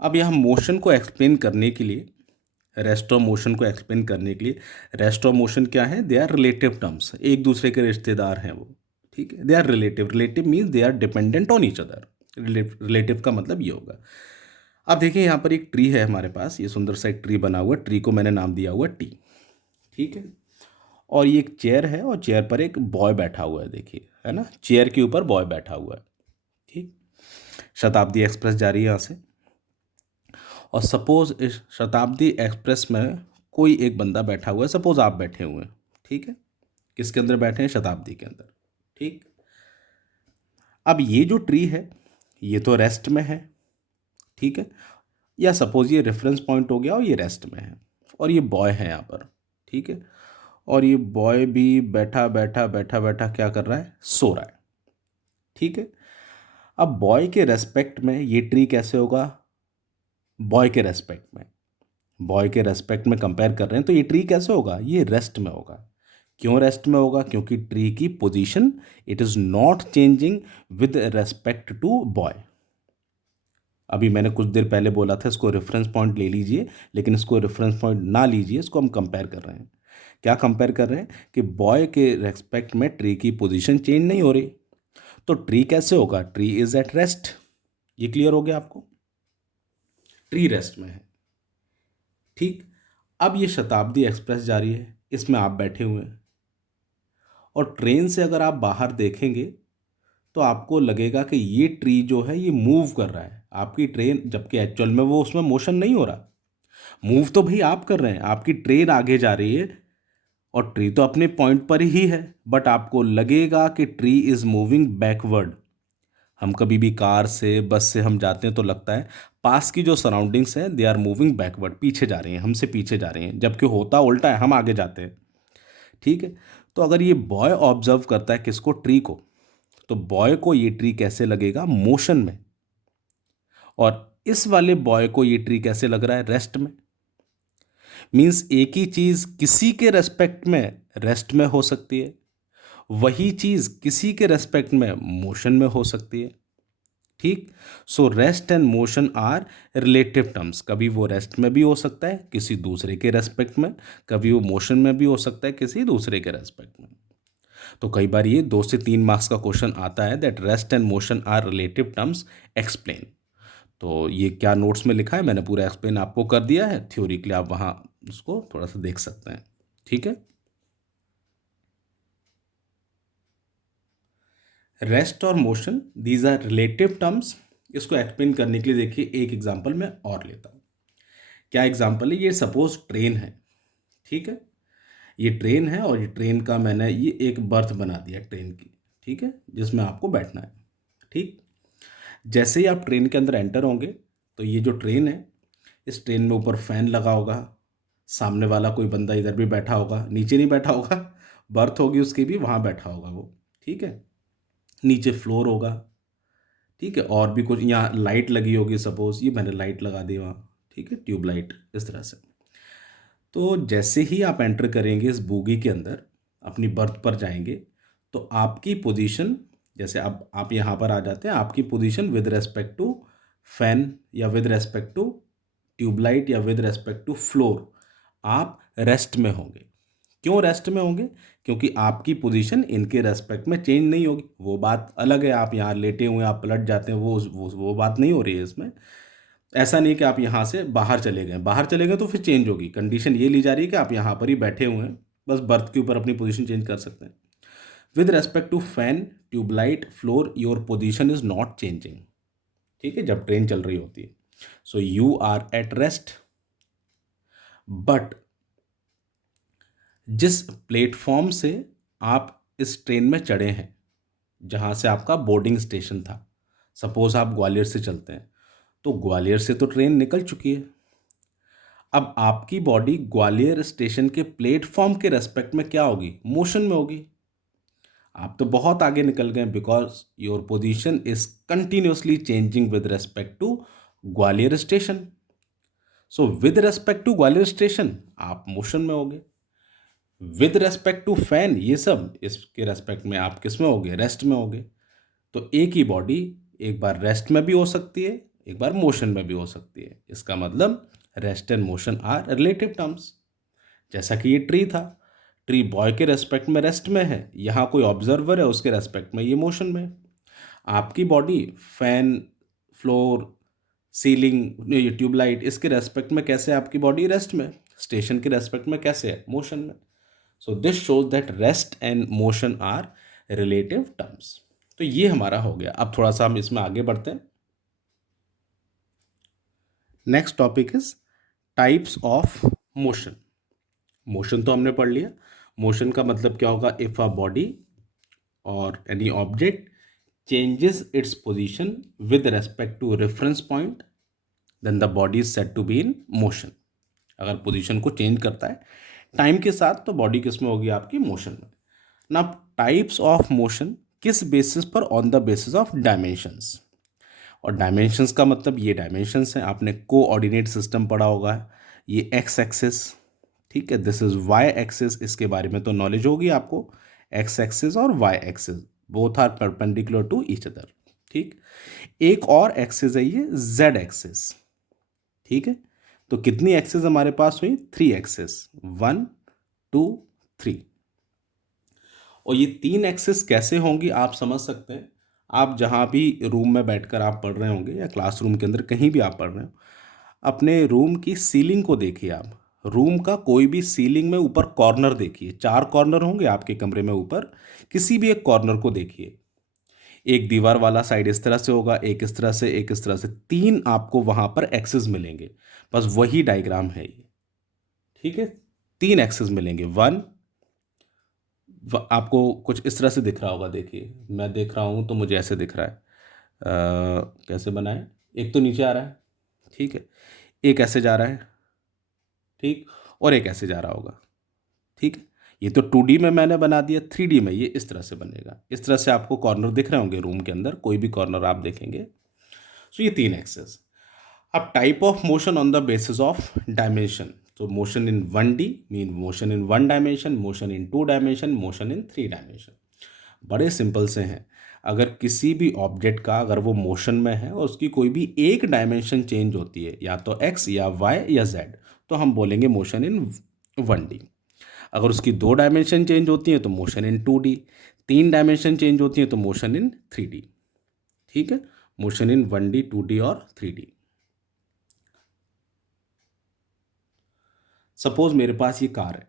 अब यहाँ मोशन को एक्सप्लेन करने के लिए, रेस्ट ऑफ मोशन को एक्सप्लेन करने के लिए, रेस्ट ऑफ मोशन क्या है? दे आर रिलेटिव टर्म्स, एक दूसरे के रिश्तेदार हैं वो, ठीक है। They are relative, relative means they are dependent on each other. Relative का मतलब ये होगा। अब देखिए यहाँ पर एक ट्री है हमारे पास, ये सुंदर सा एक ट्री बना हुआ है, ट्री को मैंने नाम दिया हुआ टी, ठीक है। और ये एक चेयर है और चेयर पर एक बॉय बैठा हुआ है, देखिए, है ना, चेयर के ऊपर बॉय बैठा हुआ है, ठीक। शताब्दी एक्सप्रेस जा रही है यहाँ से, और सपोज इस शताब्दी एक्सप्रेस में कोई एक बंदा बैठा हुआ है, सपोज आप बैठे हुए हैं, ठीक है। किसके अंदर बैठे हैं? शताब्दी के अंदर, ठीक। अब ये जो ट्री है ये तो रेस्ट में है, ठीक है, या सपोज ये रेफरेंस पॉइंट हो गया और ये रेस्ट में है, और ये बॉय है यहाँ पर, ठीक है। और ये बॉय भी बैठा बैठा बैठा बैठा क्या कर रहा है? सो रहा है, ठीक है। अब बॉय के रेस्पेक्ट में ये ट्री कैसे होगा? बॉय के रेस्पेक्ट में, बॉय के रेस्पेक्ट में कंपेयर कर रहे हैं तो ये ट्री कैसे होगा? ये रेस्ट में होगा। क्यों रेस्ट में होगा? क्योंकि ट्री की position it is not changing with respect to boy. अभी मैंने कुछ देर पहले बोला था इसको रेफरेंस पॉइंट ले लीजिए, लेकिन इसको रेफरेंस पॉइंट ना लीजिए, इसको हम कंपेयर कर रहे हैं। क्या कंपेयर कर रहे हैं? कि बॉय के रेस्पेक्ट में ट्री की पोजीशन चेंज नहीं हो रही, तो ट्री कैसे होगा? Tree is at rest. ये क्लियर हो गया आपको? ट्री रेस्ट में है, ठीक। अब ये शताब्दी एक्सप्रेस जा रही है, इसमें आप बैठे हुए हैं, और ट्रेन से अगर आप बाहर देखेंगे तो आपको लगेगा कि ये ट्री जो है ये मूव कर रहा है, आपकी ट्रेन, जबकि एक्चुअल में वो उसमें मोशन नहीं हो रहा। मूव तो भाई आप कर रहे हैं, आपकी ट्रेन आगे जा रही है और ट्री तो अपने पॉइंट पर ही है, बट आपको लगेगा कि ट्री इज मूविंग बैकवर्ड। हम कभी भी कार से, बस से हम जाते हैं तो लगता है पास की जो सराउंडिंग्स हैं दे आर मूविंग बैकवर्ड, पीछे जा रही हैं, हमसे पीछे जा रही हैं, जबकि होता उल्टा है, हम आगे जाते हैं, ठीक है। तो अगर ये बॉय ऑब्जर्व करता है किसको? ट्री को, तो बॉय को ये ट्री कैसे लगेगा? मोशन में। और इस वाले बॉय को ये ट्री कैसे लग रहा है? रेस्ट में। मीन्स एक ही चीज किसी के रेस्पेक्ट में रेस्ट में हो सकती है, वही चीज किसी के रेस्पेक्ट में मोशन में हो सकती है, ठीक। So rest and motion are relative terms. कभी वो रेस्ट में भी हो सकता है किसी दूसरे के रेस्पेक्ट में, कभी वो मोशन में भी हो सकता है किसी दूसरे के रेस्पेक्ट में। तो कई बार ये 2 से 3 मार्क्स का क्वेश्चन आता है that rest and motion are relative terms, explain. तो ये क्या नोट्स में लिखा है मैंने पूरा एक्सप्लेन आपको कर दिया है, थ्योरी के लिए आप वहाँ उसको थोड़ा सा देख सकते हैं, ठीक है। रेस्ट और motion these are relative terms. इसको एक्सप्लेन करने के लिए देखिए एक एग्जांपल मैं और लेता हूँ। क्या एग्जांपल है? ये सपोज ट्रेन है, ठीक है। ये ट्रेन है और ये ट्रेन का मैंने ये एक बर्थ बना दिया ट्रेन की, ठीक है, जिसमें आपको बैठना है, ठीक। जैसे ही आप ट्रेन के अंदर एंटर होंगे तो ये जो ट्रेन है, इस ट्रेन में ऊपर फैन लगा होगा, सामने वाला कोई बंदा इधर भी बैठा होगा, नीचे नहीं बैठा होगा, बर्थ होगी उसकी भी, वहाँ बैठा होगा वो, ठीक है। नीचे फ्लोर होगा, ठीक है, और भी कुछ यहाँ लाइट लगी होगी, सपोज ये मैंने लाइट लगा दी वहाँ, ठीक है, ट्यूबलाइट, इस तरह से। तो जैसे ही आप एंटर करेंगे इस बोगी के अंदर, अपनी बर्थ पर जाएंगे, तो आपकी पोजीशन, जैसे अब आप यहाँ पर आ जाते हैं, आपकी position with respect to fan या विद रेस्पेक्ट टू ट्यूबलाइट या विद रेस्पेक्ट टू फ्लोर आप रेस्ट में होंगे। क्यों रेस्ट में होंगे? क्योंकि आपकी पोजीशन इनके रेस्पेक्ट में चेंज नहीं होगी। वो बात अलग है, आप यहाँ लेटे हुए आप पलट जाते हैं, वो बात नहीं हो रही है इसमें। ऐसा नहीं कि आप यहाँ से बाहर चले गए, बाहर चले गए तो फिर चेंज होगी कंडीशन, ये ली जा रही है कि आप यहाँ पर ही बैठे हुए हैं, बस बर्थ के ऊपर अपनी पोजीशन चेंज कर सकते हैं। With respect to fan, tubelight, floor, your position is not changing, ठीक है, जब ट्रेन चल रही होती है। So you are at rest, but जिस प्लेटफॉर्म से आप इस ट्रेन में चढ़े हैं, जहाँ से आपका बोर्डिंग स्टेशन था, सपोज आप ग्वालियर से चलते हैं, तो ग्वालियर से तो ट्रेन निकल चुकी है। अब आपकी बॉडी ग्वालियर स्टेशन के प्लेटफॉर्म के रेस्पेक्ट में क्या होगी? मोशन में होगी। आप तो बहुत आगे निकल गए, because your position is continuously changing with respect to Gwalior station. So with respect to Gwalior station आप मोशन में होगे, विद रेस्पेक्ट टू फैन ये सब इसके रेस्पेक्ट में आप किस में होगे? रेस्ट में होगे। तो एक ही बॉडी एक बार रेस्ट में भी हो सकती है, एक बार मोशन में भी हो सकती है। इसका मतलब rest and motion are relative terms. जैसा कि ये ट्री था, ट्री बॉय के रेस्पेक्ट में रेस्ट में है, यहाँ कोई ऑब्जर्वर है उसके रेस्पेक्ट में ये मोशन में है। आपकी बॉडी फैन, फ्लोर, सीलिंग, ये ट्यूबलाइट, इसके रेस्पेक्ट में कैसे है आपकी बॉडी रेस्ट में, स्टेशन के रेस्पेक्ट में कैसे है मोशन में। So this shows that rest and motion are relative terms. तो ये हमारा हो गया। अब थोड़ा सा हम इसमें आगे बढ़ते हैं। Next topic is types of motion. Motion तो हमने पढ़ लिया। मोशन का मतलब क्या होगा, इफ अ बॉडी और any object changes its position with respect to reference point, then the body is said to be in motion। अगर पोजीशन को चेंज करता है टाइम के साथ तो बॉडी किस में होगी आपकी, मोशन में। ना टाइप्स ऑफ मोशन किस बेसिस पर, on the basis of dimensions. और डायमेंशंस का मतलब ये डायमेंशंस हैं, आपने कोऑर्डिनेट सिस्टम पढ़ा होगा, ये एक्स एक्सिस, ठीक है, दिस इज वाई एक्सिस, इसके बारे में तो नॉलेज होगी आपको। एक्स एक्सिस और y axis both are perpendicular to each other, ठीक। एक और एक्सिस है ये जेड एक्सिस, ठीक है। तो कितनी एक्सिस हमारे पास हुई, 3 एक्सिस, 1 2 3। और ये 3 एक्सिस कैसे होंगी आप समझ सकते हैं। आप जहाँ भी रूम में बैठकर आप पढ़ रहे होंगे या क्लासरूम के अंदर कहीं भी आप पढ़ रहे हो, अपने रूम की सीलिंग को देखिए आप। रूम का कोई भी सीलिंग में ऊपर कॉर्नर देखिए, 4 कॉर्नर होंगे आपके कमरे में ऊपर, किसी भी एक कॉर्नर को देखिए। एक दीवार वाला साइड इस तरह से होगा, एक इस तरह से, एक इस तरह से, 3 आपको वहां पर एक्सेस मिलेंगे। बस वही डायग्राम है ये, ठीक है। 3 एक्सेस मिलेंगे। आपको कुछ इस तरह से दिख रहा होगा, देखिए मैं देख रहा हूँ तो मुझे ऐसे दिख रहा है। कैसे बनाए, एक तो नीचे आ रहा है, ठीक है, एक ऐसे जा रहा है, ठीक, और एक ऐसे जा रहा होगा, ठीक है। ये तो 2D में मैंने बना दिया, 3D में ये इस तरह से बनेगा। इस तरह से आपको कॉर्नर दिख रहे होंगे रूम के अंदर, कोई भी कॉर्नर आप देखेंगे। सो ये 3 एक्सेस। अब type of motion on the basis of dimension. तो motion in 1D mean motion in 1 dimension, motion in 2 dimension, motion in 3 dimension. बड़े सिंपल से हैं। अगर किसी भी ऑब्जेक्ट का अगर वो मोशन में है और उसकी कोई भी एक डायमेंशन चेंज होती है, या तो एक्स या वाई या जेड, तो हम बोलेंगे मोशन इन 1D। अगर उसकी 2 डायमेंशन चेंज होती हैं तो मोशन इन 2D, 3 डायमेंशन चेंज होती हैं तो मोशन इन 3D, ठीक है। मोशन इन 1D, 2D और 3D। सपोज मेरे पास ये कार है,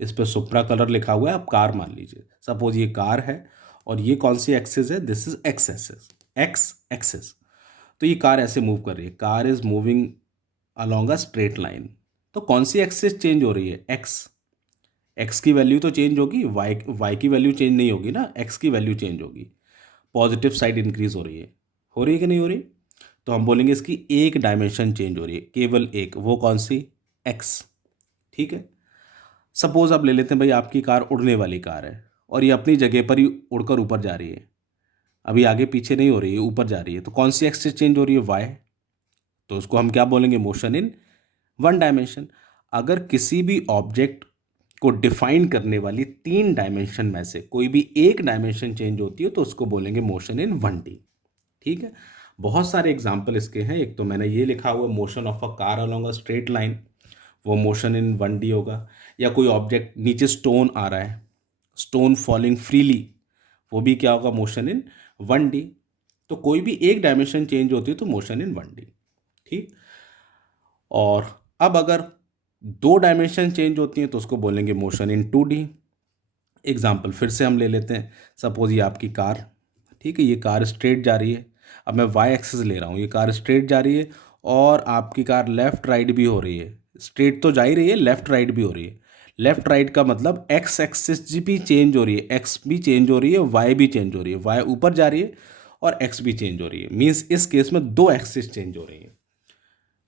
इस पर सुप्रा कलर लिखा हुआ है, आप कार मान लीजिए। सपोज ये कार है और ये कौन सी एक्सिस है, this is x axis, x axis. तो ये कार ऐसे मूव कर रही है, car is moving along a straight line. तो कौन सी एक्सिस चेंज हो रही है, एक्स। एक्स की वैल्यू तो चेंज होगी, वाई की वैल्यू चेंज नहीं होगी ना, एक्स की वैल्यू चेंज होगी। पॉजिटिव साइड इंक्रीज हो रही है कि नहीं हो रही। तो हम बोलेंगे इसकी एक डायमेंशन चेंज हो रही है, केवल एक, वो कौन सी, एक्स, ठीक है। सपोज आप ले लेते हैं भाई, आपकी कार उड़ने वाली कार है और ये अपनी जगह पर ही उड़कर ऊपर जा रही है, अभी आगे पीछे नहीं हो रही है, ऊपर जा रही है। तो कौन सी एक्सिस चेंज हो रही है, वाई। तो उसको हम क्या बोलेंगे, मोशन इन 1 डायमेंशन। अगर किसी भी ऑब्जेक्ट को डिफाइन करने वाली 3 डायमेंशन में से कोई भी एक डायमेंशन चेंज होती है तो उसको बोलेंगे मोशन इन 1D, ठीक है। बहुत सारे एग्जाम्पल इसके हैं। एक तो मैंने ये लिखा हुआ, motion of a car along a straight line, वो मोशन इन 1D होगा। या कोई ऑब्जेक्ट, नीचे स्टोन आ रहा है, स्टोन फॉलिंग फ्रीली, वो भी क्या होगा, मोशन इन 1D। तो कोई भी एक डायमेंशन चेंज होती है तो मोशन इन 1D, ठीक। और अब अगर 2 डायमेंशन चेंज होती हैं तो उसको बोलेंगे मोशन इन 2D। एग्जाम्पल फिर से हम ले लेते हैं। सपोज ये आपकी कार, ठीक है, ये कार स्ट्रेट जा रही है। अब मैं वाई एक्सिस ले रहा हूँ, ये कार स्ट्रेट जा रही है और आपकी कार लेफ्ट राइट भी हो रही है। स्ट्रेट तो जा ही रही है, लेफ्ट राइट भी हो रही है। लेफ्ट राइट का मतलब एक्स एक्सिस भी चेंज हो रही है, एक्स भी चेंज हो रही है, वाई भी चेंज हो रही है, वाई ऊपर जा रही है और एक्स भी चेंज हो रही है। मीन्स इस केस में 2 एक्सिस चेंज हो रही है।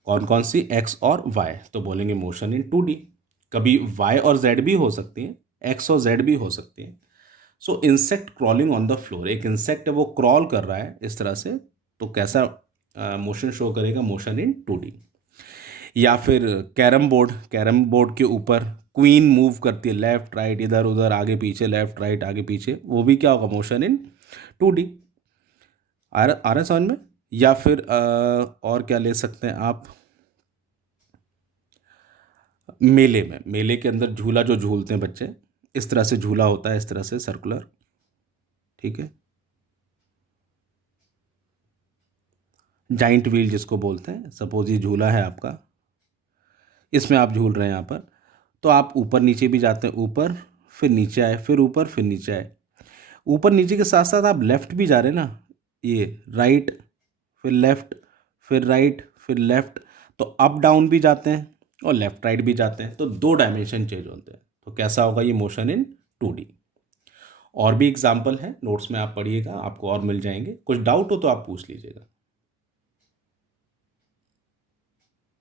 कौन कौन सी, एक्स और वाई। तो बोलेंगे मोशन इन 2D। कभी वाई और जेड भी हो सकती हैं, एक्स और जेड भी हो सकती हैं। So insect crawling on the floor, एक इंसेक्ट है वो क्रॉल कर रहा है इस तरह से, तो कैसा मोशन शो करेगा, मोशन इन 2D। या फिर कैरम बोर्ड के ऊपर क्वीन मूव करती है, लेफ्ट राइट, इधर उधर, आगे पीछे, लेफ्ट राइट, आगे पीछे, वो भी क्या होगा, मोशन इन 2D। आ रहा है समझ में। या फिर और क्या ले सकते हैं आप, मेले के अंदर झूला जो झूलते हैं बच्चे, इस तरह से झूला होता है, इस तरह से सर्कुलर। ठीक है, जाइंट व्हील जिसको बोलते हैं, सपोज ये झूला है आपका, इसमें आप झूल रहे हैं यहाँ पर, तो आप ऊपर नीचे भी जाते हैं, ऊपर फिर नीचे आए, फिर ऊपर फिर नीचे आए। ऊपर नीचे के साथ साथ आप लेफ्ट भी जा रहे हैं ना, ये राइट फिर लेफ्ट फिर राइट फिर लेफ्ट, तो अप डाउन भी जाते हैं और लेफ्ट राइट भी जाते हैं, तो 2 डायमेंशन चेंज होते हैं। तो कैसा होगा ये मोशन इन 2D। और भी एग्जाम्पल हैं, नोट्स में आप पढ़िएगा, आपको और मिल जाएंगे। कुछ डाउट हो तो आप पूछ लीजिएगा।